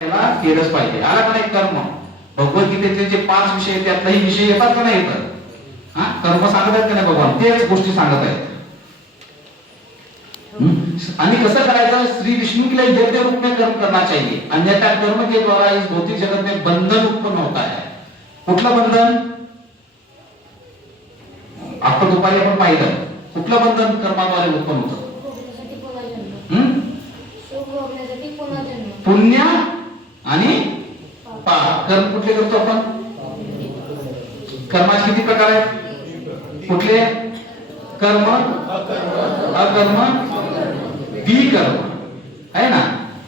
त्याला केलंच पाहिजे. आला का नाही कर्म? भगवद्गीतेचे जे 5 विषय त्यातलाही विषय येतात का नाही येतात? हा, कर्म सांगत आहेत का नाही भगवान? तेच गोष्टी सांगत आहेत. आणि कसं करायचं? श्री विष्णु के लिए यज्ञ रूप में कर्म करना चाहिए, अन्यथा कर्म के द्वारा इस भौतिक जगत में बंधन उत्पन्न होता है. कुठलं बंधन? आपण दुपारी आपण पाहिलं, कुठलं बंधन कर्माद्वारे उत्पन्न होतं? पुण्य आणि पाप. कर्म कुठले करतो आपण? कर्माचे किती प्रकार आहेत? कुठले? कर्म, अकर्म, विकर्म आहे ना.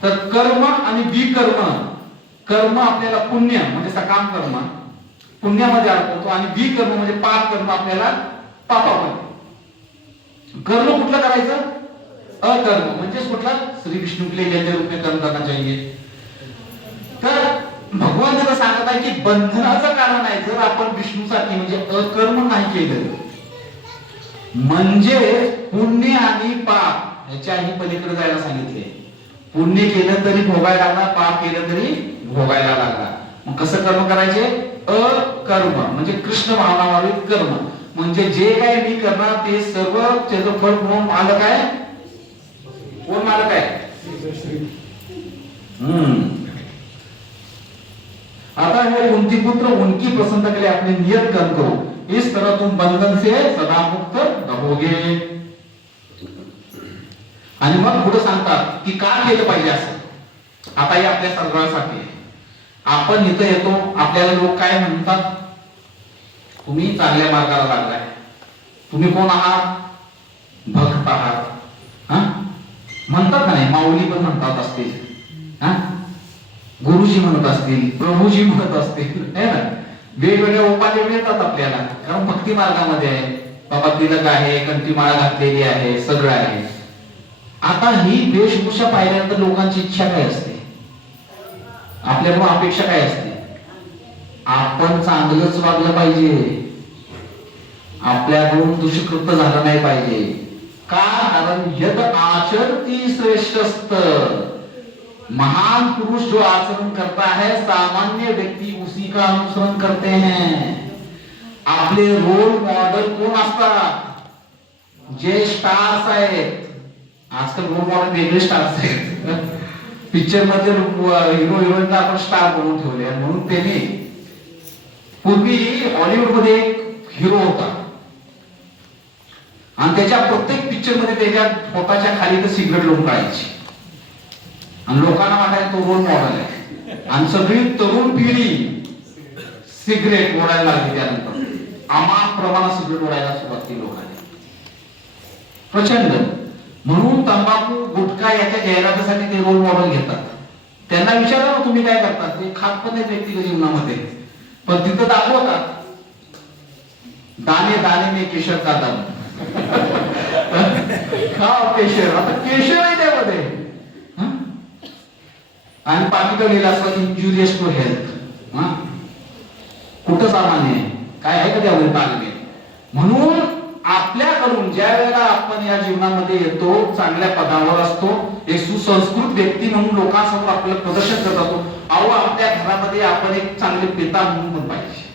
तर कर्म आणि विकर्म, कर्म आपल्याला पुण्य म्हणजे सकाम कर्म पुण्यामध्ये अडकवतो आणि विकर्म म्हणजे पाप कर्म आपल्याला पापामध्ये. कर्म कुठलं करायचं? अकर्म म्हणजे कुठला? श्री विष्णु के लिए यज्ञ रूप में कर्म करना चाहिए. तर भगवान त्याला सांगत आहे की बंधनाचं कारण आहे जर आपण विष्णूसाठी म्हणजे अकर्म नाही केलं, म्हणजे पुण्य आणि पाप याच्याही पलीकडे जायला सांगितले. पुण्य केलं तरी भोगायला लागला, पाप केलं तरी भोगायला लागला. मग कसं कर्म करायचे? अकर्म म्हणजे कृष्ण भावनावाले कर्म, म्हणजे जे काही मी करणार ते सर्व त्याचं फळ कोण मालक आहे? कोण मालक आहे? आता है कुंती पुत्र उनकी प्रसन्नता के लिए अपने नियत कर्म करो, इस तरह तुम बंधन से सदा मुक्त रहोगे. आणि मग पुढे सांगतात की का केलं पाहिजे असं. आता हे आपल्या सर्वांसाठी आपण इथं येतो, आपल्याला लोक काय म्हणतात? तुम्ही चांगल्या मार्गाला लागलाय, तुम्ही कोण आहात? भक्त आहात. हा, म्हणतात का नाही? माऊली पण म्हणतात असतील, हा, गुरुजी म्हणत असतील, प्रभूजी म्हणत असतील, है ना. वेगवेगळ्या उपाध्या मिळतात आपल्याला, कारण भक्ती मार्गामध्ये आहे. बाबा तिलक आहे, कंठीमाळा घातलेली आहे, सगळं आहे. आता ही वेशभूषा पाहिल्यानंतर लोकांची इच्छा काय असते? आपल्याकडून अपेक्षा काय असते? आपण चांगलंच वागलं पाहिजे, आपल्याकडून दुष्कृत्य झालं नाही पाहिजे. का? कारण यद आचरती श्रेष्ठस्त, महान पुरुष जो आचरण करता है सामान्य व्यक्ति उसी का अनुसरण करते हैं. आपले रोल मॉडेल कोण असतात? जे स्टार्स आहेत. आजकाल रोल मॉडेल वेगळे स्टार्स आहेत. पिक्चर मध्ये हिरो हिरोईनला आपण स्टार बनवून ठेवले, म्हणून त्यांनी पूर्वी हॉलिवूड मध्ये एक हिरो होता आणि त्याच्या प्रत्येक पिक्चर मध्ये त्याच्या पोटाच्या खाली तर सिगरेट लोक काढायची आणि लोकांना वाटायला तो रोल मॉडेल आहे. आणि सगळी तरुण पिढी सिगरेट ओढायला लागली. त्यानंतर अमाप प्रमाणात सिगरेट ओढायला सुरुवात केली लोकांनी, प्रचंड. म्हणून तंबाखू, गुटखा याच्या जाहिरातीसाठी ते रोल मॉडेल घेतात. त्यांना विचारा तुम्ही काय करतात? ते खात पण नाही व्यक्तिगत जीवनामध्ये, पण तिथं दाखवतात दाणे दाणे में केशर का दाम. खाव केशर. आता केशर आहे त्यामध्ये आणि पाकिट लिहिलं असतं इंजुरियस टू हेल्थ. कुठं सामान्य आहे? काय आहे का त्यामध्ये तालमेल? म्हणून आपल्याकडून ज्या वेळेला आपण या जीवनामध्ये येतो, चांगल्या पदावर असतो, एक सुसंस्कृत व्यक्ती म्हणून लोकांसमोर आपलं प्रदर्शन करत असतो. अहो, आपल्या घरामध्ये आपण एक चांगले पिता म्हणून पाहिजे.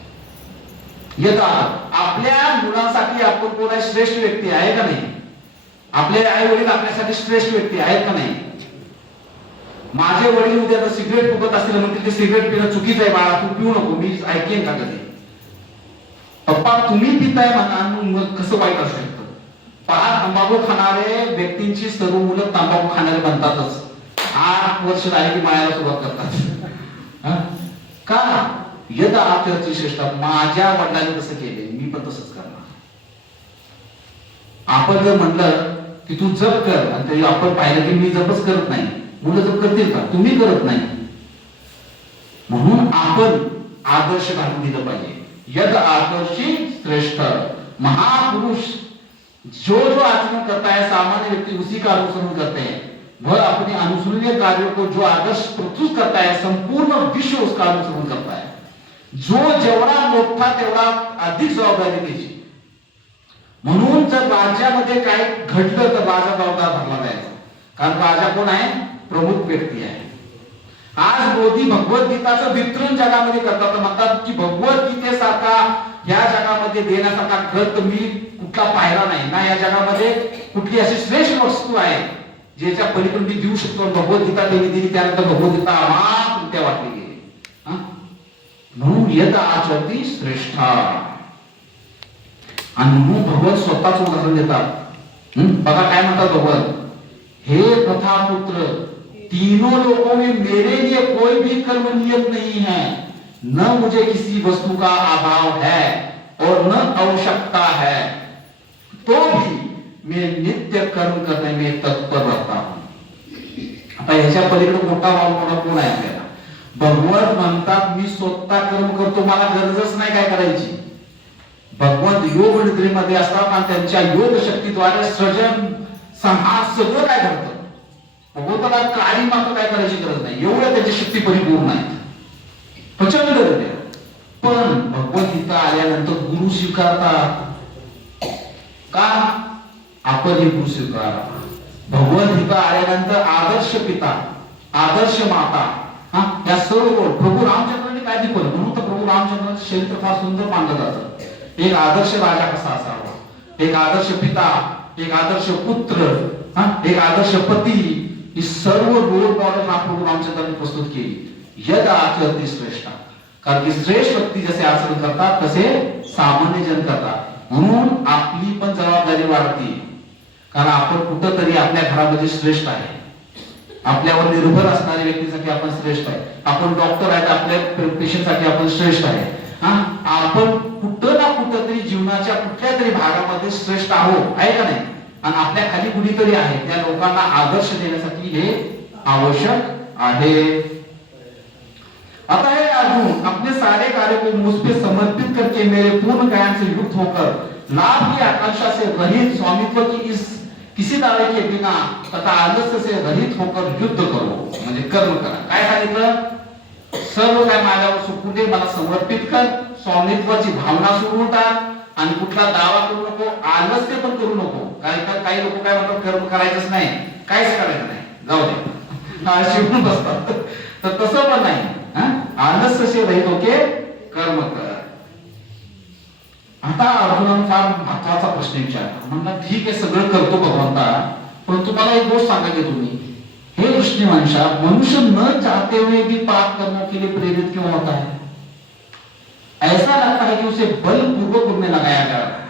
येता आपल्या मुलांसाठी आपण कोण श्रेष्ठ व्यक्ती आहे का नाही? आपले आई वडील आपल्यासाठी श्रेष्ठ व्यक्ती आहेत का नाही? माझे वडील उद्या जर सिगरेट फुकत असतील म्हणतील ते सिगरेट पिणं चुकीचं आहे, बाळा तू पिऊ नको, मी ऐकेन का कधी? पप्पा तुम्ही पिताय म्हणा, कसं वाईट असू शकतं? पहा, तंबाखू खाणारे व्यक्तींची सर्व मुलं तंबाखू खाणारे बनतातच. 8 वर्ष झाली की मायाला सुरुवात करतात. का? यदा आचरती श्रेष्ठ. माझ्या वडिलांनी कसं केले, मी पण तसंच करणार. आपण जर म्हणलं की तू जप कर आणि तरी आपण पाहिलं की मी जपच करत नाही, मुलं जप करतील का? तुम्ही करत नाही. म्हणून आपण आदर्श घालून दिलं पाहिजे. यद आदर्शी श्रेष्ठ. महापुरुष जो जो आचरण करता है सामान्य व्यक्ति उसी का अनुसरण करते हैं. वह अपने अनुसरणीय कार्यों को जो आदर्श प्रस्तुत करता है संपूर्ण विश्व उसका अनुसरण करता है. जो जेवढा मोठा तेवढा अधिक जबाबदारी त्याची. म्हणून जर राज्यामध्ये काय घडलं तर राजा जबाबदार धरला जायचा, कारण राजा कोण आहे? प्रमुख व्यक्ती आहे. आज मोदी भगवद्गीताचं वितरण जगामध्ये करतात, म्हणतात की भगवद्गीतेसारखा या जगामध्ये देण्यासारखा ग्रंथ मी कुठला पाहिला नाही ना, या जगामध्ये कुठली अशी श्रेष्ठ वस्तू आहे ज्याच्या पलीकडे मी देऊ शकतो. भगवद्गीता देवी दिली, त्यानंतर भगवद्गीता आम्हाला त्या वाटली गेली. म्हणून यद आचरती श्रेष्ठा. आणि म्हणून भगवत स्वतःच उदाहरण देतात. बघा काय म्हणतात भगवत, हे प्रथापुत्र, तीनों लोगों में मेरे लिए कोई भी कर्म नियत नहीं है, न मुझे किसी वस्तु का अभाव है और न आवश्यकता है, तो भी मैं नित्य कर्म करने में तत्पर रहता हूं. आता ह्याच्या पलीकडे मोठा कोण आहे आपल्याला? भगवत म्हणतात मी स्वतः कर्म करतो, मला गरजच नाही काय करायची. भगवंत योग निद्रेमध्ये असतात आणि त्यांच्या योग शक्तीद्वारे सृजन संहार सगळं काय करतात. भगवंताला काळी मात्र काय करायची गरज नाही, एवढ्या त्याची शक्ती परिपूर्ण आहे, प्रचंड हृदय. पण भगवद्गीता आल्यानंतर गुरु स्वीकारतात का? आपण हे गुरु स्वीकार. भगवद्गीता आल्यानंतर आदर्श पिता, आदर्श माता, या सर्व प्रभू रामचंद्रांनी काय दिलं. म्हणून तर प्रभू रामचंद्रांचं चरित्र फार सुंदर मानलं जातं. एक आदर्श राजा कसा असावा, एक आदर्श पिता, एक आदर्श पुत्र, एक आदर्श पती, ही सर्व रोल मॉडेल प्रभू रामचंद्रांनी प्रस्तुत केली. यद आचरती श्रेष्ठ. कारण की श्रेष्ठ व्यक्ती जसे आचरण करतात तसे सामान्य जन करतात. म्हणून आपली पण जबाबदारी वाढते. कारण आपण कुठंतरी आपल्या घरामध्ये श्रेष्ठ आहे, आपल्यावर निर्भर असणाऱ्या व्यक्तीसाठी आपण श्रेष्ठ आहे. आपण डॉक्टर आहे, आपल्या पेशंटसाठी आपण श्रेष्ठ आहे. आपण कुठं ना कुठं तरी जीवनाच्या कुठल्या तरी भागामध्ये श्रेष्ठ आहोत, आहे का नाही? आणि आपल्या खाली कुणीतरी आहे, त्या लोकांना आदर्श देण्यासाठी हे आवश्यक आहे. आता हे अर्जुन, अपने सारे कार्य को मुझ पे समर्पित करके मेरे पूर्ण ज्ञान से युक्त होकर लाभ की आकांक्षा से रहित, स्वामित्व की इस किसी दावे के बिना तथा आलस्य से रहित होकर युद्ध करो. म्हणजे कर्म करा. काय सांगितलं? सर्व काय माझ्यावर सुटू दे, मला समर्पित कर, स्वामित्वाची भावना सोडून टाक आणि कुठला दावा करू नको, आलस्य पण करू नको. काही लोक काय म्हणतात, कर्म करायचंच नाही, काहीच करायचं नाही, जाऊ दे, शिवून बसतात. तर तसं पण नाही. आलस्य से रहित होके कर्म कर. आता अर्जुनाने फार महत्वाचा प्रश्न विचारला. म्हणला ठीक आहे, सगळं करतो भगवंता, पण तुम्हाला एक गोष्ट सांगायची, तुम्ही हे कृष्ण वंशा, मनुष्य न चाहते हुए भी पाप कर्मों के लिए प्रेरित क्यों होता है? ऐसा लगता है कि उसे बलपूर्वक उनमें लगाया जा रहा है.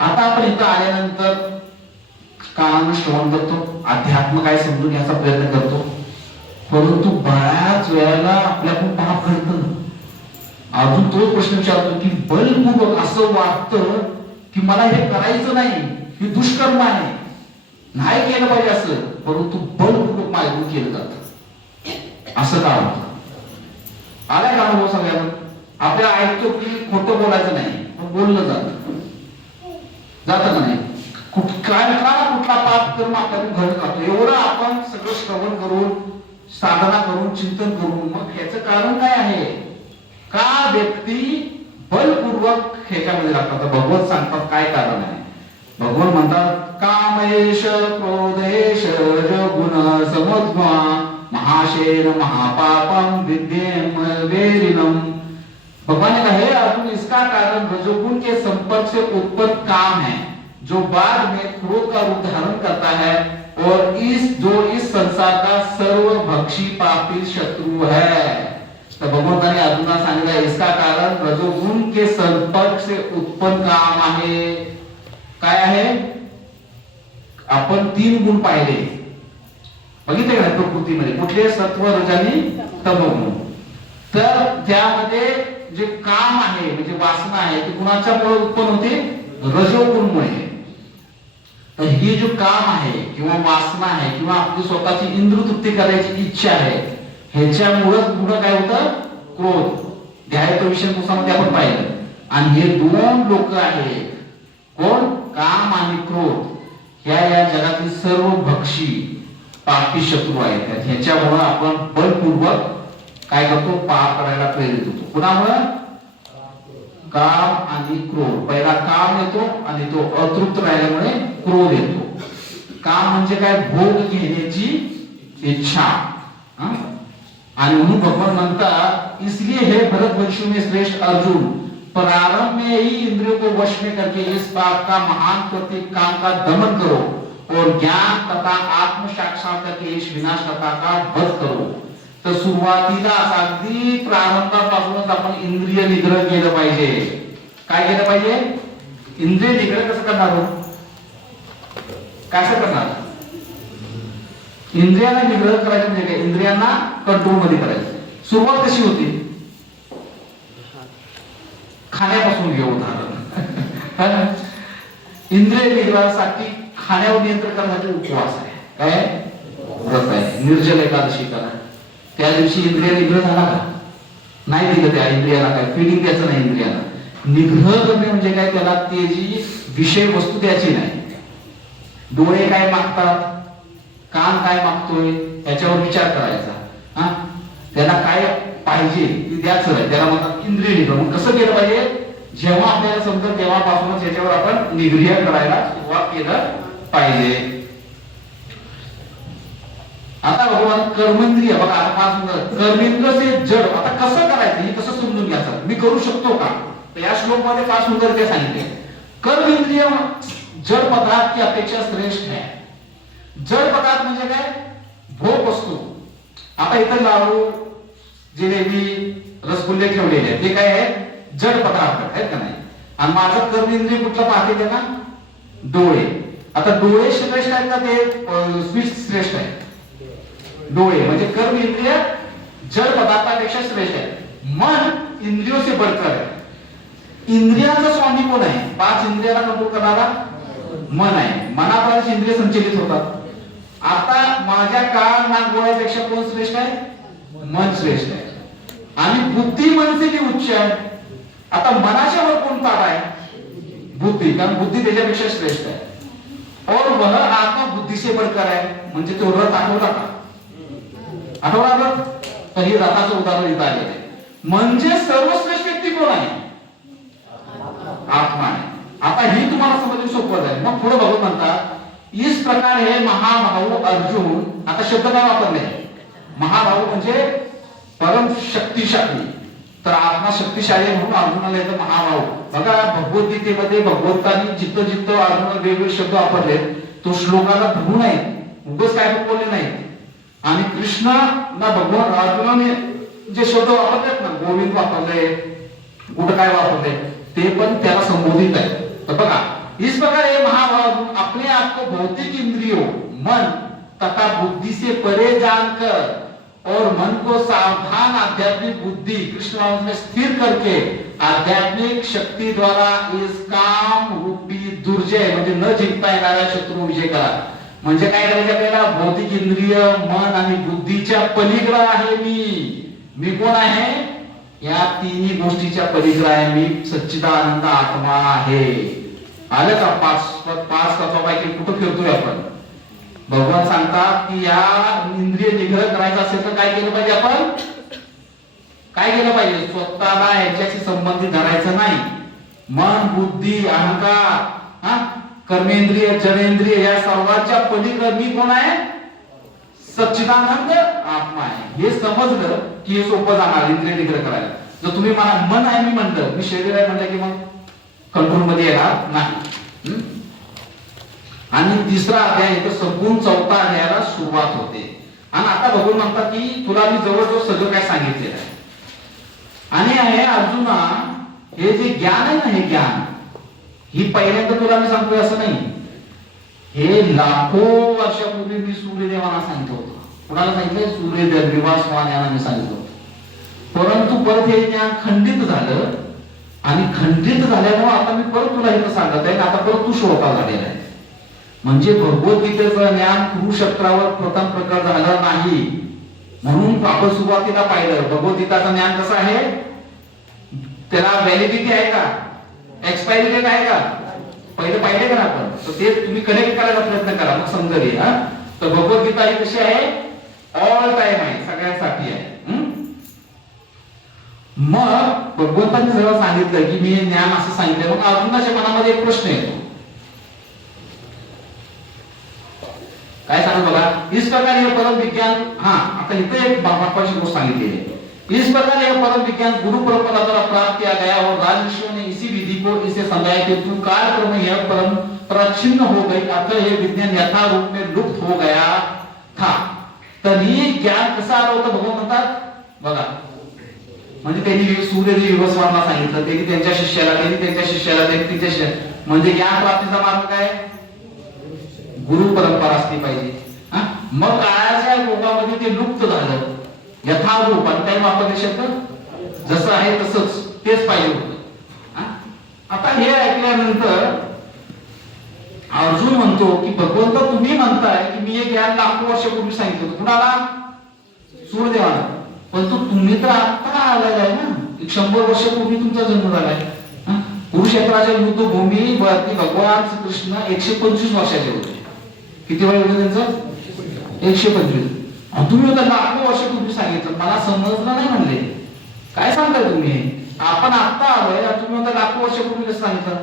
आता आपण इथं आल्यानंतर कानानं श्रवण करतो, अध्यात्म काय समजून घ्यायचा प्रयत्न करतो, परंतु बऱ्याच वेळेला आपल्याकडून पाप घडतं. अजून तो प्रश्न विचारतो की बलपूर्वक असं वाटतं की मला हे करायचं नाही, हे दुष्कर्म आहे, नाही केलं पाहिजे असं, परंतु बलपूर्वक माझ्याकडून केलं जातं. असं का होतं? आलाय का अनुभव सगळ्यांना? आपल्याला ऐकतो की खोटं बोलायचं नाही, पण बोललं जातं का नाही? कुठला पाप कर्म आपल्याकडून घडत राहतो. एवढं आपण सगळं श्रवण करून, साधना करून, चिंतन करून, मग ह्याचं कारण काय आहे? का व्यक्ती बलपूर्वक ह्याच्यामध्ये राहतात? भगवत सांगतात काय कारण आहे. भगवान म्हणतात कामेश क्रोधेश रजोगुण समुद्वा महाशेर महापापम विद्येम वेरिनम. भगवान ने कहा है अर्जुन, इसका कारण रजोगुण के संपर्क से उत्पन्न काम है जो बाद में क्रोध का रूप धारण करता है और इस संसार का सर्वभक्षी पापी शत्रु है. तर भगवंताने अर्जुनाला सांगितलं इसका कारण रजोगुण के संपर्क से उत्पन्न काम आहे. काय आहे? आपण 3 गुण पाहिले, बघितले का प्रकृतीमध्ये? कुठले? सत्व, रज आणि तमोगुण. तर त्यामध्ये जे काम आहे म्हणजे वासना आहे ती कुणाच्यामुळे उत्पन्न होते? रजोगुणमुळे. तर हे जो काम आहे किंवा वासना आहे किंवा आपली स्वतःची इंद्रियतृप्ती करायची इच्छा आहे, ह्याच्यामुळे पुढे काय होतं? क्रोध. ध्यायतो विषय पुस्तकामध्ये आपण पाहिलं. आणि हे 2 लोक आहेत, कोण? काम आणि क्रोध. या जगातील सर्व भक्षी पापी शत्रू आहेत. ह्याच्यामुळे आपण बलपूर्वक काय करतो? पाप करायला प्रेरित होतो. कुणामुळे? काम आणि क्रोध. पहिला काम येतो आणि तो अतृप्त राहिल्यामुळे क्रोध येतो. काम म्हणजे काय? भोग घेण्याची इच्छा. आणि म्हणून भगवान म्हणतात इसलिए हे भरतवंशी में श्रेष्ठ अर्जुन प्रारंभ में ही इंद्रियों को वश में करके इस बात का महान प्रतीक काम का दमन करो और ज्ञान तथा आत्म साक्षात्कार के इस विनाश कथा का वध करो. तर सुरुवातीला अगदी प्रारंभापासूनच आपण इंद्रिय निग्रह केलं पाहिजे. काय केलं पाहिजे? इंद्रिय निग्रह कसं करणार हो? कसं करणार? इंद्रियांना निग्रह करायचं म्हणजे काय? इंद्रियांना कंट्रोल मध्ये करायचं. सुरुवात कशी होती? खाण्यापासून घेऊ उदाहरण. इंद्रिय निग्रहासाठी खाण्यावर नियंत्रण करण्यासाठी उपवास आहे. काय? व्रत आहे. निर्जल एकादशी करा. त्या दिवशी इंद्रिय निग्रह झाला का? नाही दिलं त्या इंद्रियाला काय फिडिंग द्यायचं नाही. इंद्रियाला निग्रह करणे म्हणजे काय? त्याला ते जी विषय वस्तू द्यायची नाही. डोळे काय मागतात, कान काय मागतोय याच्यावर विचार करायचा. हा, त्याला काय पाहिजे ते द्यायचं आहे. त्याला म्हणतात इंद्रिय निग्रह. मग कसं केलं पाहिजे? जेव्हा आपल्याला समजतं तेव्हापासूनच याच्यावर आपण निग्रह करायला सुरुवात केलं पाहिजे. आता भगवान कर्मेंद्रिय बघा, आता फार सुंदर. कर्मेंद्र से जड. आता कसं करायचं हे कसं समजून घ्यायचं? मी करू शकतो का? तर या श्लोक मध्ये फार सुंदर ते सांगितले. कर्मेंद्रिय जड पदार्थ की अपेक्षा श्रेष्ठ है. जड पदार्थ म्हणजे काय? भोग वस्तू. आता इथं लाडू, जिलेबी, रसगुल्ले ठेवलेले आहेत, ते काय आहे? जड पदार्थ आहेत का नाही? आणि माझं कर्मेंद्रिय कुठलं पाहते ते ना? डोळे. आता डोळे श्रेष्ठ आहेत का ते स्विच श्रेष्ठ आहे? डोळे म्हणजे कर्म इंद्रिय जड पदार्थापेक्षा श्रेष्ठ आहे. मन इंद्रियों से बढ़कर है. इंद्रियांचा स्वामी कोण आहे? 5 इंद्रियाला कंट्रोल करणारा मन आहे. मनाद्वारे इंद्रिय संचलित होतात. आता माझ्या कान नाक डोळ्यापेक्षा कोण श्रेष्ठ आहे? मन श्रेष्ठ आहे. आणि बुद्धी मन से भी उच्च आहे. आता मनाच्या वर कोण तारा आहे? बुद्धी. कारण बुद्धी त्याच्यापेक्षा श्रेष्ठ आहे. और वह आत्मा बुद्धी से बढ़कर है. म्हणजे तो रथ आठवला का? आठवला रथ? तर हे रथाचं उदाहरण इथं आलेलं आहे. म्हणजे सर्वश्रेष्ठ व्यक्ती कोण आहे? आत्मा आहे. आता ही तुम्हाला समजून सोपं आहे. मग पुढे भगवत म्हणतात इस प्रकार हे महाभाऊ अर्जुन. आता शब्द काय वापरले? महाभाऊ म्हणजे परम शक्तिशाली. तर आत्मा शक्तिशाली म्हणून अर्जुनाला येतं महाभाऊ. बघा भगवद्गीतेमध्ये भगवंतांनी जिथं जिथं अर्जुनाला वेगवेगळे शब्द वापरले तो श्लोकाला धरून आहे. उगाच काय पण बोलले नाही. आणि कृष्ण ना भगवान अर्जुनाने जे शब्द वापरलेत ना, गोविंद वापरले, कुठं काय वापरले, ते पण त्याला संबोधित आहे. तर बघा इस प्रकार हे महाभाव अपने आप को भौतिक इंद्रियों मन तथा बुद्धि से परे जानकर और मन को सावधान आध्यात्मिक बुद्धि कृष्ण में स्थिर करके आध्यात्मिक शक्ति द्वारा इस काम रूपी दुर्जय म्हणजे न जिंकता येणाऱ्या शत्रू विजय करा. म्हणजे काय करायचं आपल्याला? भौतिक इंद्रिय मन आणि बुद्धीच्या पलीकडे आहे मी कोण आहे? या तिन्ही गोष्टीच्या पलीकडे आहे मी. सच्चिदानंद आत्मा आहे. आलं का? पाच तत्वापैकी कुठं फिरतोय आपण? भगवान सांगतात की या इंद्रिय निग्रह करायचा असेल तर काय केलं पाहिजे? आपण काय केलं पाहिजे? स्वतःला याच्याशी संबंधित धरायचं नाही. मन बुद्धी अहंकार कर्मेंद्रिय जनेंद्रिय या सर्वांच्या पलीकडे मी कोण आहे? सच्चिदानंद आत्मा आहे. हे समजलं की हे सोपं जाणार इंद्रिय निग्रह करायला. जर तुम्ही मला मन आहे मी म्हणलं, मी शरीर आहे म्हणलं की मग कंट्रोल मध्ये येणार नाही. आणि तिसरा अध्याय येतो सगुण. चौथा अध्यायाला सुरुवात होते. आणि आता भगवान म्हणतात की तुला मी जवळजवळ सगळं काय सांगितलेलं आहे. आणि आहे अर्जुना हे जे ज्ञान आहे ना, हे ज्ञान ही पहिल्यांदा तुला मी सांगतोय असं नाही. हे लाखो वर्षापूर्वी मी सूर्यदेवांना सांगितलं होतं. कुणाला सांगितलंय? सूर्यदेव विवासवान यांना मी सांगितलं होतं. परंतु परत हे ज्ञान खंडित झालं आणि खंडित झाल्यामुळे आता मी परत तुला हे सांगत आहे. आता परत तू श्रोता झालेला आहे. म्हणजे भगवद्गीतेचं ज्ञान कुरुक्षेत्रावर प्रथम प्रकट झालं नाही. म्हणून आपण सुरुवातीला पाहिलं भगवद्गीताचं ज्ञान कसं आहे? त्याला व्हॅलिडिटी आहे का? एक्सपायरी डेट आहे का? पहिले पाहिले का आपण? तर ते तुम्ही कनेक्ट करायचा प्रयत्न करा, मग समजेल. तर भगवद्गीता ही कशी आहे? ऑल टाइम आहे, सगळ्यांसाठी आहे. मग भगवंतांनी जेव्हा सांगितलं की मी हे ज्ञान असं सांगितलं, मग अर्जुनाच्या मनामध्ये एक प्रश्न येतो. काय सांगतो बघा, इस प्रकार हे परम विज्ञान. आता आता इथे एक महत्वाची गोष्ट सांगितलेली है। इस प्रकार यह परम विज्ञान गुरु परंपरा द्वारा प्राप्त किया गया और राजऋषियों ने इसी विधि को इसे समझाया कि तू काल क्रम यह परंपरा छिन्न हो गई, अतः यह विज्ञान यथा रूप में लुप्त हो गया था। तरी ज्ञान कसं आलं होतं भगवान म्हणतात बघा, म्हणजे त्यांनी सूर्यदेव विवस्वांना सांगितलं, त्यांनी त्यांच्या शिष्याला म्हणजे ज्ञान प्राप्तीचा मार्ग काय, गुरु परंपरा असली पाहिजे। मग काळाच्या योगामध्ये ते लुप्त झालं यथारूप, आणि काही वापरले शब्द जसं आहे तसंच तेच पाहिजे होतं। आता हे ऐकल्यानंतर अर्जुन म्हणतो की भगवंत तुम्ही म्हणताय की मी हे ज्ञान लाखो वर्षापूर्वी सांगितलं होतं, कुणाला, सूर्यदेवाला, पण तुम्ही तर आता आलेला आहे ना, 100 वर्षापूर्वी तुमचा जन्म झालाय। कुरुक्षेत्राच्या युद्धभूमीवरती भगवान श्रीकृष्ण 125 वर्षाचे होते। किती वय होतं त्यांचं, 125। तुम्ही आता लाखो वर्षापूर्वी सांगितलं, मला समजलं नाही म्हणले, काय सांगताय तुम्ही, आपण आता आलोय, तुम्ही आता लाखो वर्षापूर्वी कसं सांगितलं।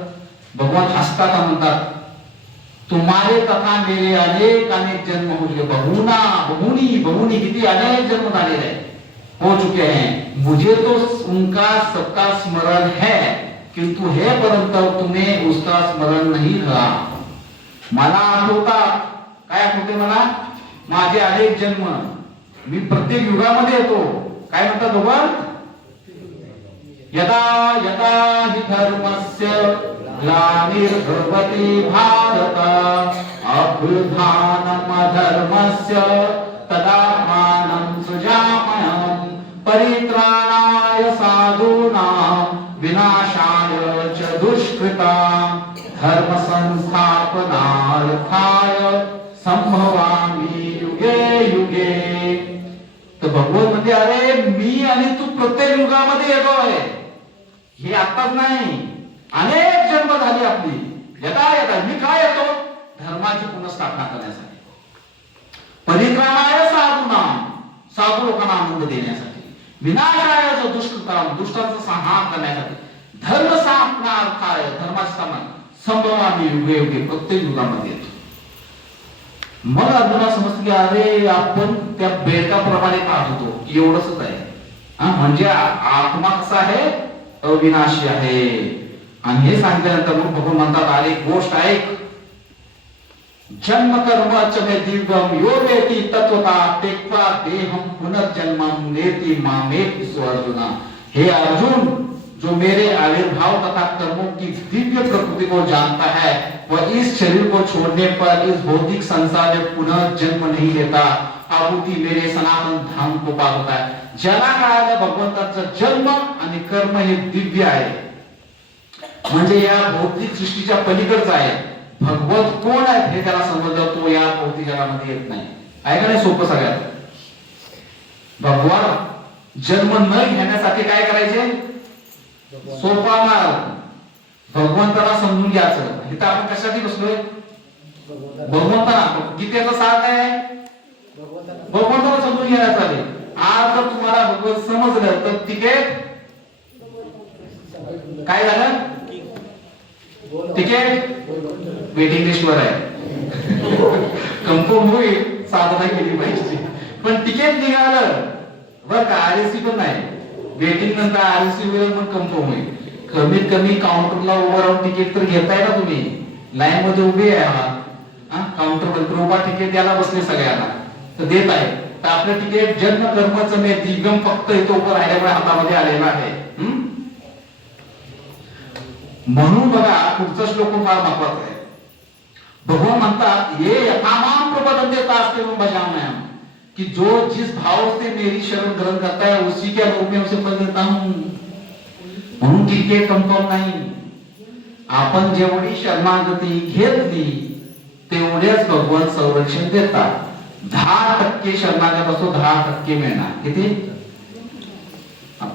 भगवान हसतात म्हणतात तुम्हारे तथा मेरे अनेक जन्म हो चुके, बहुनी किती अनेक जन्म झालेले हो चुके हैं, मुझे तो उनका सबका स्मरण है, किंतु हे परंतु तुम्हें उसका स्मरण नहीं रहा। मला आठवतात, काय आठवते मला, माझे अनेक जन्म, मी प्रत्येक युगामध्ये येतो, काय म्हणतात भगवान, यदा यदा हि धर्मस्य ग्लानिर्भवति भारत अभ्युत्थानम् अधर्मस्य तदात्मानं सृजाम्यहम् परित्राणाय साधूनां विनाशाय च दुष्कृतां धर्म संस्थापनार्थाय संभवामि युगे युगे। तर भगवान म्हणजे अरे मी आणि तू प्रत्येक युगामध्ये येतोय, हे आताच नाही, अनेक जन्म झाली आपली, यदा यदा मी काय येतो, धर्माची पुनर्स्थापना करण्यासाठी, परित्राणाय साधूनां, साधू लोकांना आनंद देण्यासाठी, विनाशाय दुष्कृतां, दुष्टांचा संहार करण्यासाठी, धर्म स्थापनार्थाय, धर्माची स्थापना, संभवामि युगे युगे, प्रत्येक युगामध्ये येतो। मग अर्जुना समजतं की अरे आपण त्या बेडकाप्रमाणे पाहत होतो की एवढंच आहे, म्हणजे आत्मा कसा आहे, अविनाशी आहे। आणि हे सांगितल्यानंतर मग भगवान म्हणतात अरे गोष्ट ऐक, जन्म कर्म च मे दिव्यम यो वेति तत्वता त्यक्त्वा देहम पुनर्जन्मम नेति मामेति सो अर्जुना। हे अर्जुन, जो मेरे आविर्भाव तथा कर्मों की दिव्य प्रकृति को जानता है, वह इस शरीर को छोड़ने पर इस भौतिक संसार में पुनः जन्म नहीं लेता, आहुति मेरे सनातन धाम को पावता है। ज्याला कळालं भगवंताचा जन्म आणि कर्म हे दिव्य आहे, म्हणजे या भौतिक सृष्टीच्या पलीकडचं आहे, भगवत कोण आहे हे त्याला समजलं, तो या भौतिक जगामध्ये येत नाही। आहे का नाही सोपं सगळ्यात। भगवान जन्म न घेण्यासाठी काय करायचे, सोपा मार्ग, भगवंताला समजून घ्यायचं। इथं आपण कशासाठी बसलोय, भगवंताला, गीतेचा सार काय आहे, भगवंताला समजून घ्यायचं आहे। आज जर तुम्हाला भगवंत समजलं तर तिकीट काय झालं, तिकीट वेटिंग लिस्ट वर आहे, कन्फर्म होईल, साधना केली पाहिजे, पण तिकीट निघालं बर का, आरएससी पण नाही, वेटिंग नंतर आरएससी वर मग कन्फर्म होईल। कमीत कमी काउंटरला उभं राहून तिकीट तर घेताय ना तुम्ही, लाईन मध्ये उभे आहे, काउंटर उभा तिकीट द्यायला बसले सगळ्यांना, तर देत आहे, तर आपलं तिकीट जन्म कर्मच मे दिव्यम फक्त इथं उभं राहिल्यामुळे हातामध्ये आलेलं आहे। म्हणून बघा पुढचा श्लोक फार महत्वाचा आहे। भगवान म्हणतात ये यथामाम प्रपदन्ते तास्ते भजाम्यहम्, कि जो जिस भाव से मेरी शरण ग्रहण करता है उसी के रूप में उसे फल देता हूं। म्हणून तिकीट कन्फर्म नाही, आपण जेवढी शरणागती घेतली तेवढेच भगवान संरक्षण देतात। 10% शरणागत असतो 10% मिळणार, किती,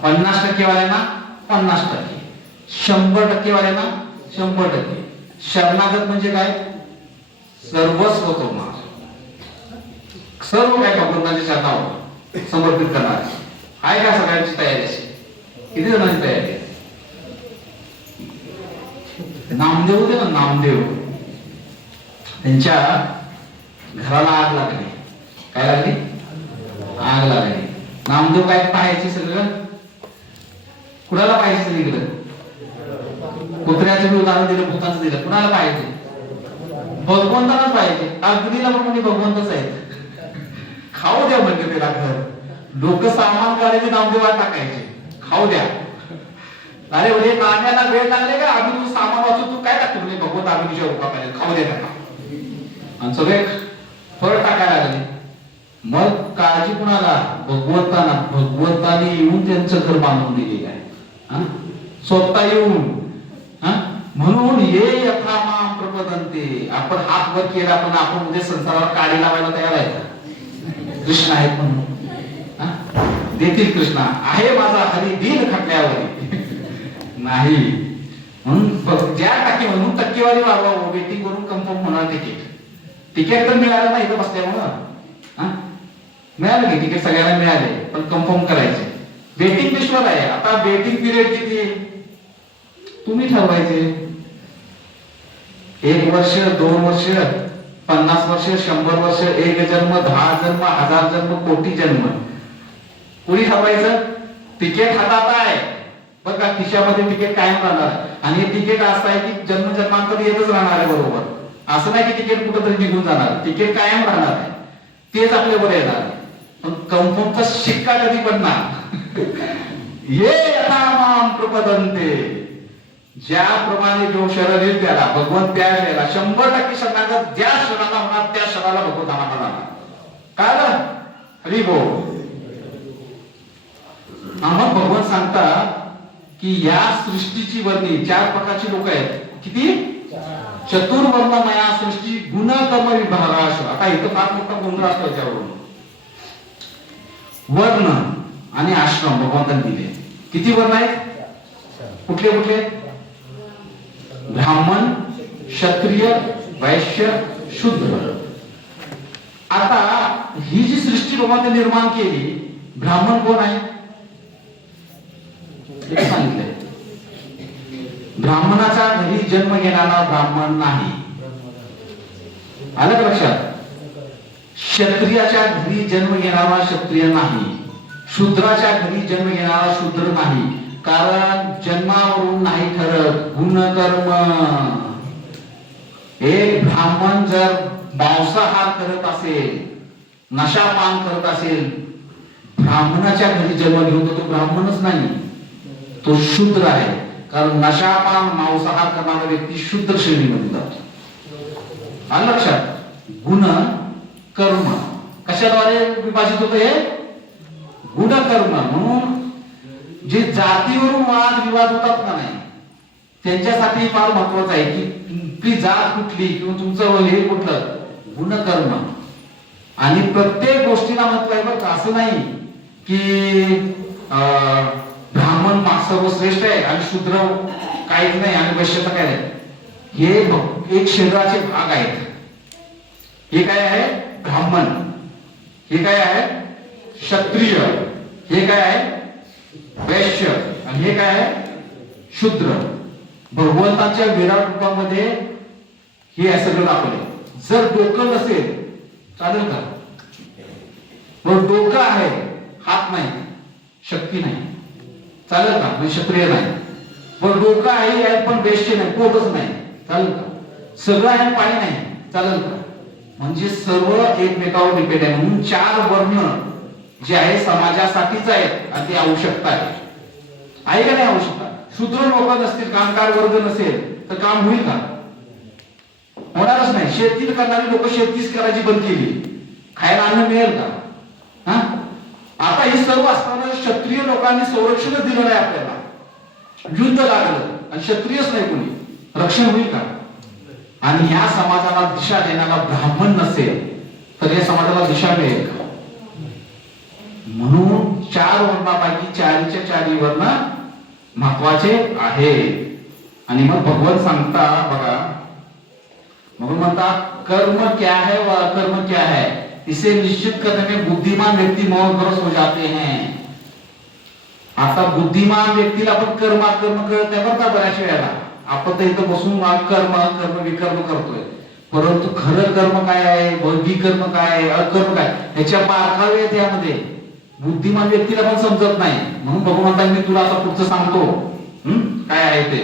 50% वाल्यांना 50%, 100% वाल्यांना 100%। शरणागत म्हणजे काय, सर्वस्व सोडणार, सर्व काय भगवंताच्या चरणावर समर्पित करणार आहे का, सगळ्यांची तयारी अशी, किती जणांची तयारी आहे। नामदेव होते ना, नामदेव, त्यांच्या घराला आग लागली, काय लागली, आग लागली. नामदेव काय पाहायचे सगळं, कुणाला पाहायचे सगळीकडे? कुत्र्याचं बी उदाहरण दिलं, भूताचं दिलं, कुणाला पाहायचे? भगवंतालाच पाहिजे. अग्नीला पण म्हणजे भगवंतच आहेत. खाऊ द्या म्हणजे ते रात्र लोक सामान करायचे, नामदेवात टाकायचे, खाऊ द्या. अरे म्हणजे नाण्याला वेळ लागले का, आम्ही तू सामान वाचू, तू काय टाकतो म्हणजे भगवंत अग्नीच्या रूपामध्ये, खाऊ द्या त्यांना. आणि सगळे फळ टाकायला लागले. मग काळजी कुणाला? भगवंताना. भगवंताने येऊन त्यांचं घर बांधून दिलेलं आहे, स्वतः येऊन. म्हणून ये यथा माम प्रपदन्ते. आपण हात वर केला, पण आपण उद्या संसारावर काडी लावायला तयार आहे का? कृष्ण आहेत म्हणून देतील. कृष्ण आहे माझा हरी दिन खटल्यावर नाही. म्हणून ज्या टाकी म्हणून टक्केवारी वाढवा, वेटिंग करून कन्फर्म होणार तिकीट. तिकीट तर मिळालं नाही इथं बसल्यामुळं. मिळालं की तिकीट सगळ्यांना मिळाले, पण कन्फर्म करायचे. वेटिंग लिस्टवर आहे. आता वेटिंग पिरियड किती तुम्ही ठरवायचे. 1 वर्ष, 2 वर्ष, 50 वर्ष, 100 वर्ष, 1 जन्म, 10 जन्म, 1000 जन्म, कोटी जन्म. कुणी ठरवायचं? तिकीट हातात आहे बघा, खिशामध्ये तिकीट कायम राहणार. आणि हे तिकीट असं आहे की जन्म जन्मांतर येतच राहणार आहे बरोबर. असं नाही की तिकीट कुठंतरी निघून जाणार, तिकीट कायम राहणार आहे, तेच आपल्यावर येणार. पण कन्फर्मचा शिक्का कधी पडणार? ये यथा माम प्रपदन्ते. ज्याप्रमाणे जो शरण येईल त्याला भगवंत त्या वेळेला 100% शरणागत, ज्या शरणाला होणार त्या शरणाला भगवंत आम्हाला काय हरी बोल. आम्हाला भगवंत सांगतात की या सृष्टीची वर्णी 4 प्रकारची लोक आहेत. किती? चतुर्वर्णमया सृष्टी गुणकर्म विभागाश. आता इथं फार मोठा गोंधळ असतो त्याच्यावरून. वर्ण आणि आश्रम भगवंतांनी दिले. किती वर्ण आहेत? कुठले कुठले? ब्राह्मण, क्षत्रिय, वैश्य, शूद्र. आता ही जी सृष्टी भगवंतांनी निर्माण केली, ब्राह्मण कोण आहे? सांगितलंय. ब्राह्मणाच्या घरी जन्म घेणारा ब्राह्मण नाही. आलं का लक्षात? क्षत्रियाच्या घरी जन्म घेणारा क्षत्रिय नाही. शूद्राच्या घरी जन्म घेणारा शूद्र नाही. कारण जन्मावरून नाही ठरत, गुणकर्म. एक ब्राह्मण जर मांसाहार करत असेल, नशापान करत असेल, ब्राह्मणाच्या घरी जन्म घेऊन तो ब्राह्मणच नाही, तो शूद्र आहे. कारण नशापान मांसाहार करणारा व्यक्ती शूद्र श्रेणीमध्ये जातो. आलं लक्षात? गुण कर्म कशाद्वारे विभाजित होते? हे गुणकर्म. म्हणून जे जातीवरून वाद विवाद होतात ना, नाही त्यांच्यासाठी फार महत्वाचं आहे की तुमची जात कुठली किंवा तुमचं हे कुठलं, गुणकर्म. आणि प्रत्येक गोष्टीला महत्व आहे बरं. असं नाही की ब्राह्मण सर्वश्रेष्ठ आहे आणि शूद्र काहीच नाही आणि वैश्य काय नाही. हे एक शरीराचे भाग आहेत. हे काय आहे? ब्राह्मण. हे काय आहे? क्षत्रिय. हे काय आहे? वैश्य. आणि हे काय आहे? शूद्र. भगवंताच्या विराट रूपामध्ये हे सगळं दाखवले. जर डोकं नसेल चालेल का? मग डोकं आहे, हात नाही, शक्ती नाही, चालेल का? म्हणजे क्षत्रिय नाही. मग डोकं आहे पण वैश्य नाही, पोटच नाही, चालेल का? सगळं आहे पाणी नाही, चालेल का? म्हणजे सर्व एकमेकावर डिपेंड आहे. म्हणून 4 वर्ण जे आहे समाजासाठीच आहेत आणि ती आवश्यकता आहे का नाही? आवश्यकता. शूद्र लोक नसतील, कामगार वर्ग नसेल तर काम होईल का? होणारच नाही. शेती करणारी लोक शेतीच करायची बंद केली, खायला अन्न मिळेल का? आता हे सर्व असताना क्षत्रिय लोकांनी संरक्षणच दिलं नाही आपल्याला. युद्ध लागलं आणि क्षत्रियच नाही कोणी, रक्षण होईल का? आणि ह्या समाजाला दिशा देणारा ब्राह्मण नसेल तर या समाजाला दिशा मिळेल का? म्हणून 4 वर्णापैकी 4च्या 4 वर्ण महत्वाचे आहेत. आणि मग भगवान सांगता बघा, मग म्हणतात कर्म क्या है व अकर्म क्या है, इसे निश्चित करने में बुद्धिमान व्यक्ति मोहग्रस्त हो जाते हैं. आता बुद्धिमान व्यक्तीला पण कर्म अकर्म कळत नाही बरं का? बऱ्याच वेळेला आपण तर इथं बसून कर्म कर्म विकर्म करतोय, परंतु खरं कर्म काय आहे, विकर्म काय आहे, अकर्म काय, ह्याच्या बारकावे आहेत यामध्ये. बुद्धिमान व्यक्तीला पण समजत नाही. म्हणून भगवंतांनी मी तुला आता पुढचं सांगतो काय आहे ते.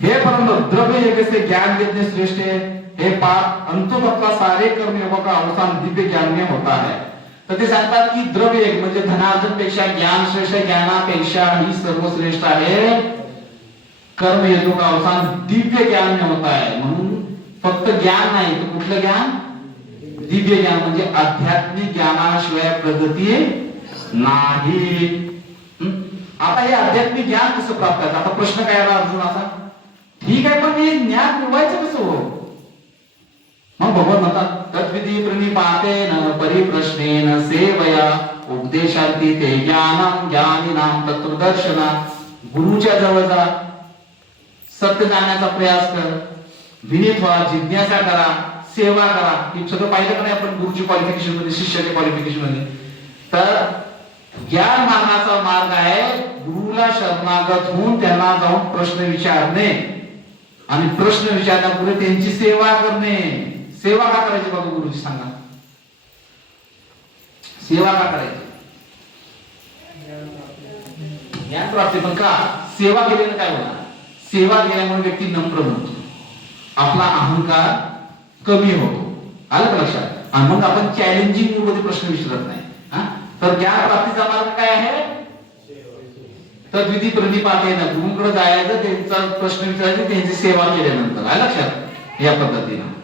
हे परंतु द्रव्य यज्ञ से ज्ञान यज्ञ श्रेष्ठ है, हे पाप अंतोगतला सारे कर्म योगा का अवसान दिव्य ज्ञान में होता है. तर ते सांगतात की द्रव्य यज्ञ म्हणजे धनार्जन पेक्षा ज्ञान श्रेष्ठ, ज्ञानापेक्षा ही सर्वश्रेष्ठ आहे. कर्म यज्ञ का अवसान दिव्य ज्ञान में होता है. म्हणून फक्त ज्ञान नाही तर कुठलं ज्ञान, दिव्य ज्ञान म्हणजे आध्यात्मिक ज्ञानाशिवाय प्रगती नाही. आता हे आध्यात्मिक ज्ञान कसं प्राप्त करायचं. आता प्रश्न काय आला अर्जुनाचा, ठीक आहे पण हे ज्ञान मिळवायचं कसं हो. मग भगवत म्हणतात तद्विधी प्रणिपातेन परिप्रश्नेन सेवया उपदेशांती ते ज्ञानम ज्ञानिनाम तत्वदर्शना. गुरुच्या जवळ जा, सत्य जाण्याचा प्रयास कर, विनीत व्हा, जिज्ञासा करा, सेवा करा. हे सगळं पाहिलं का नाही आपण गुरुची क्वालिफिकेशन मध्ये, शिष्याच्या क्वालिफिकेशन मध्ये. तर ज्ञान मार्गाचा मार्ग आहे गुरुला शरणागत होऊन त्यांना जाऊन प्रश्न विचारणे आणि प्रश्न विचारण्यापुढे त्यांची सेवा करणे. सेवा का करायची बाबा गुरुजी सांगा, सेवा का करायची. ज्ञान प्राप्ती. पण का सेवा केल्याने काय होणार, सेवा केल्यामुळे व्यक्ती नम्र होतो, आपला अहंकार कमी होतो. आलं का लक्षात. आणि मग आपण चॅलेंजिंग मध्ये प्रश्न विचारत नाही. तर ज्ञान प्राप्तीचा मार्ग काय आहे, तद्विधी प्रणिपातेन गुरुकडे जायचं, त्यांचा प्रश्न विचारायचे, त्यांची सेवा केल्यानंतर. आलं लक्षात. या पद्धतीने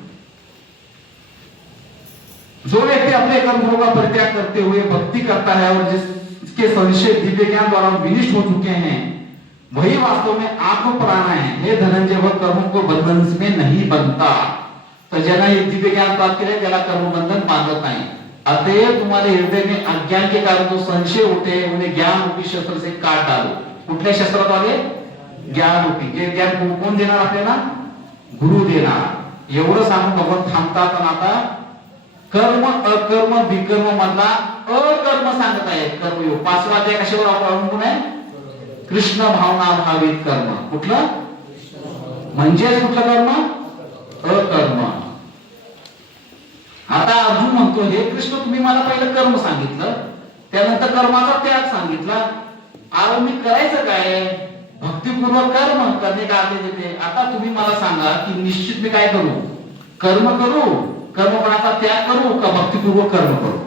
जो व्यक्ति अपने कर्मों का परित्याग करते हुए भक्ति करता है और जिसके संशय दिव्य ज्ञान द्वारा विनिष्ट हो चुके हैं, वही वास्तव में आत्मपरायण है. हे धनंजय, वह कर्मों को बंधन में नहीं बनता. तर ज्यांना हे दिव्य ज्ञान प्राप्त केले त्याला कर्मबंधन बांधत नाही. अतएव तुम्हारे हृदय में अज्ञान के कारण जो संशय उठे उन्हें ज्ञान रूपी शस्त्र से काट डालो. कुठल्या शस्त्राद्वारे, ज्ञान रूपी. जे ज्ञान कोण देणार आपल्याला, गुरु देणार. एवढं सांगून भगवान थांबतात. आणि आता कर्म अकर्म विकर्म मधला अकर्म सांगत आहे. कर्मयोग 5वा अध्याय कशावर अवलंबून आहे, कृष्ण भावना भावित कर्म. कुठलं म्हणजे कुठलं कर्म, अकर्म. आता अर्जुन म्हणतो हे कृष्ण तुम्ही मला पहिलं कर्म सांगितलं, त्यानंतर कर्माचा त्याग सांगितला. अरे मी करायचं काय, भक्तिपूर्वक कर्म करणे का आदेश देते. आता तुम्ही मला सांगा की निश्चित मी काय करू, कर्म करू, कर्मपणाचा त्याग करू का भक्तिपूर्वक कर्म करू.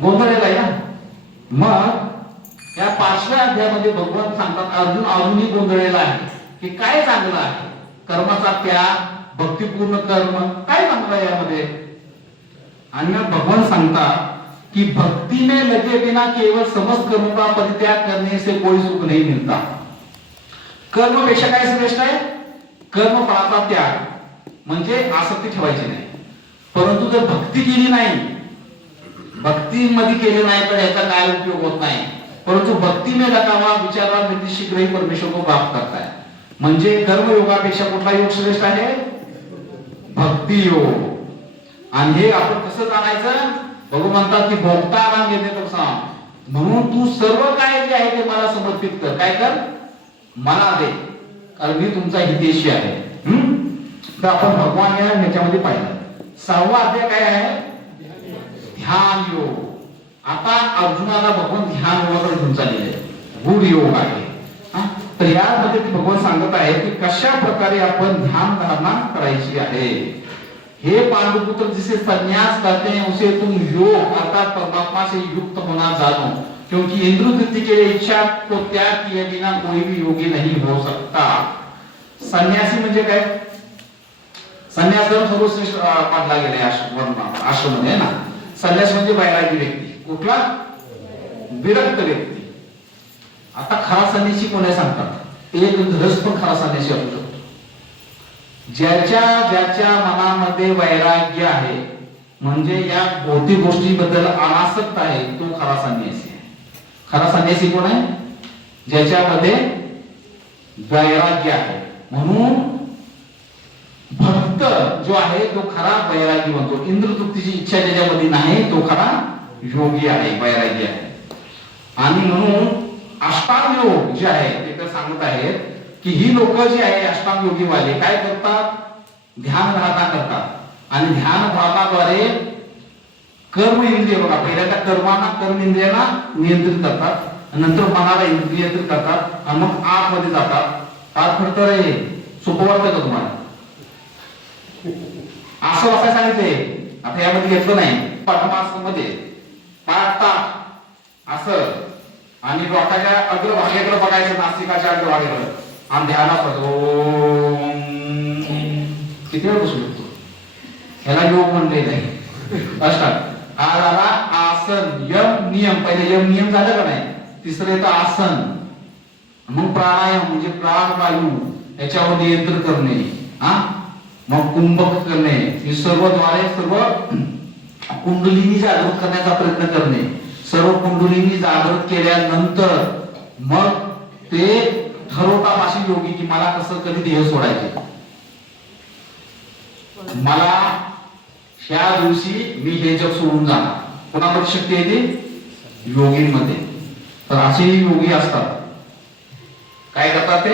गोंधळ आहे ना. मग या 5व्या अध्यायामध्ये भगवान सांगतात अर्जुन अजूनही गोंधळलेला आहे की काय चांगलं आहे, कर्माचा त्याग, भक्तिपूर्ण कर्म, काय चांगलं आहे यामध्ये. आणि मग भगवान सांगतात कि भक्ति में लगे बिना केवल समस्त कर्मों का परित्याग करने से कोई सुख नहीं मिलता. कर्म पेक्षा काय श्रेष्ठ आहे, कर्म फळाचा त्याग म्हणजे आसक्ती ठेवायची नाही. परंतु जर भक्ती केली नाही, भक्ती मध्ये केले नाही तर याचा काय उपयोग होत नाही. परंतु भक्ती में लगा हुआ विचारा व्यक्ति शीघ्र ही परमेश्वर को प्राप्त करता है. म्हणजे कर्म योगापेक्षा कुठला योग श्रेष्ठ आहे, भक्ती योग. आणि हे आपण कसं जाणायचं, भगवान म्हणतात की भोगता आराम घेते तसा. म्हणून तू सर्व काय जे आहे ते मला समर्पित कर. काय कर, मला दे, कारण मी तुमचा हितेशी आहे. तर आपण भगवान या ह्याच्यामध्ये पाहिलं. 6वा अध्याय काय आहे, ध्यान योग. आता अर्जुनाला भगवान ध्यान योगाकडे घेऊन चाललेले आहे, गुड योग आहे. तर यामध्ये भगवान सांगत आहे की कशा प्रकारे आपण ध्यान धारणा करायची आहे. हे पांडुपुत्र जिसे संन्यास कहते हैं उसे तुम योग अर्थात परमात्मा से युक्त होना जानो, क्योंकि इंद्रिय के लिए इच्छा को त्याग किए बिना कोई भी योगी नहीं हो सकता. संन्यासी म्हणजे काय, संन्यास धर्म सर्वश्रेष्ठ मानला गेला आश्रम मध्ये ना. संन्यास म्हणजे वैरागी व्यक्ती, कुठला, विरक्त व्यक्ती. आता खरा संन्यासी कोण आहे सांगतात, एक गृहस्थ पण खरा संन्यासी असू शकतो. ज्याच्या मनामध्ये वैराग्य आहे, म्हणजे या भौतिक गोष्टीबद्दल अनासक्त आहे, तो खरा संन्यासी आहे. खरा संन्यासी कोण आहे, ज्याच्यामध्ये वैराग्य आहे. म्हणून भक्त जो आहे तो खरा वैरागी बनतो. इंद्रतृप्तीची इच्छा ज्याच्यामध्ये नाही तो खरा योगी आहे, वैरागी आहे. आणि म्हणून अष्टांग योग जे आहे ते सांगत आहेत की ही लोक जी आहे अष्टांग योगी वाले काय करतात, ध्यान धारणा करतात आणि ध्यान धारणाद्वारे कर्म इंद्रिय बघा, पहिल्यांदा कर्म इंद्रियांना नियंत्रित करतात, नंतर मनाला नियंत्रित करतात आणि मग आतमध्ये जातात. आत फक्त रे सोपं वाटतं का तुम्हाला? असं असं सांगितलंय. आता यामध्ये घेतलं नाही. पाठमासमध्ये पाठ असं आणि डोक्याच्या अग्रभागाकडे बघायचं, नासिकाच्या अग्रभागाकडे आणि ध्यानात किती वेळ बसू शकतो? ह्याला योग म्हणलेलं आहे. अष्टांग हा झाला आसन, यम नियम. पहिले यम नियम झालं का नाही? तिसरं येतं आसन. मग प्राणायाम म्हणजे प्राणवायू याच्यावर नियंत्रण करणे, मग कुंभक करणे, हे सर्वद्वारे सर्व कुंडलिनी जागृत करण्याचा प्रयत्न करणे. सर्व कुंडलिनी जागृत केल्यानंतर मग ते ठरवतात अशी योगी की मला कसं कधी देह सोडायचे, मला ह्या दिवशी मी हे जग सोडून जाणार. कोणामध्ये शक्ती येते? योगींमध्ये. तर असे योगी असतात. काय करतात ते?